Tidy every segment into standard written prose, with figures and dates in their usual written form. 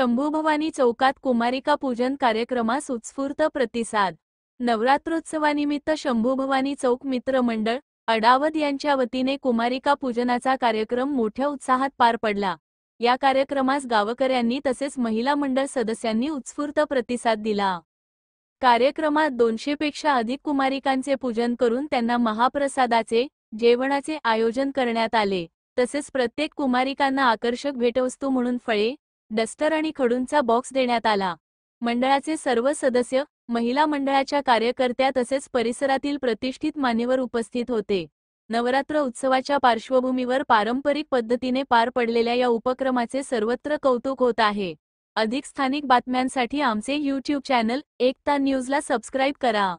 शंभूभवानी चौकात कुमारिका पूजन कार्यक्रमास उत्स्फूर्त प्रतिसाद। नवरात्रोत्सवानिमित्त शंभूभवानी चौक मित्र मंडळ अडावद यांच्या वतीने कुमारिका पूजनाचा कार्यक्रम मोठ्या उत्साहात पार पडला। या कार्यक्रमास गावकऱ्यांनी तसेच महिला मंडळ सदस्यांनी उत्स्फूर्त प्रतिसाद दिला। कार्यक्रमात 200 पेक्षा अधिक कुमारिकांचे पूजन करून त्यांना महाप्रसादाचे जेवणाचे आयोजन करण्यात आले। तसेच प्रत्येक कुमारिकांना आकर्षक भेटवस्तू म्हणून फळे, डस्टर आणि खडूंचा बॉक्स देण्यात आला। मंडळाचे सर्व सदस्य, महिला मंडळाच्या कार्यकर्त्या तसेच परिसरातील प्रतिष्ठित मान्यवर उपस्थित होते। नवरात्र उत्सवाच्या पार्श्वभूमीवर पारंपरिक पद्धतीने पार पडलेल्या या उपक्रमाचे सर्वत्र कौतुक होत आहे। अधिक स्थानिक बातम्यांसाठी आमचे YouTube चॅनल एकता न्यूजला सबस्क्राइब करा।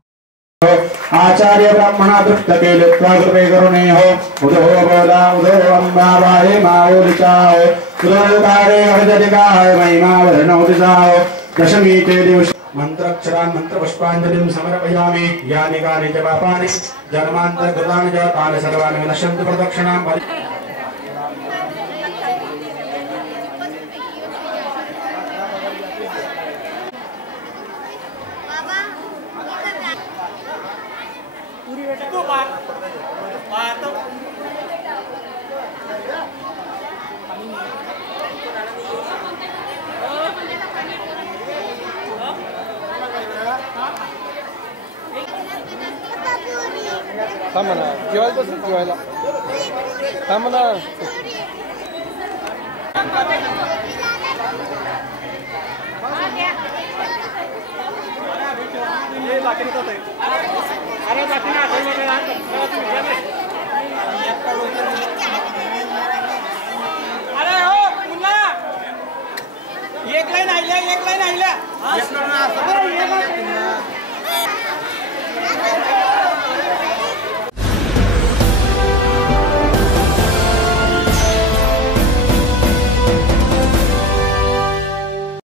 आचार्य ब्राह्मणा दृष्टके लित्वाकृपे करुणे हो उदो बोला उदो अंबाबाये माऊलिचाओ उदो तारे हरजटिकाय महिमा वर्णो दिजाओ दशमी ते दिवस मंत्राक्षरान् मंत्रपुष्पाञ्जलिं समर्पयामि यानि कानि च पापानि जन्मान्तर कृतानि च तानि सर्वाणि विनश्यन्तु प्रदक्षिणां थांबना जेवायला बस जेवायला थांबना अरे हो मुन्ना एक लाइन आइल्या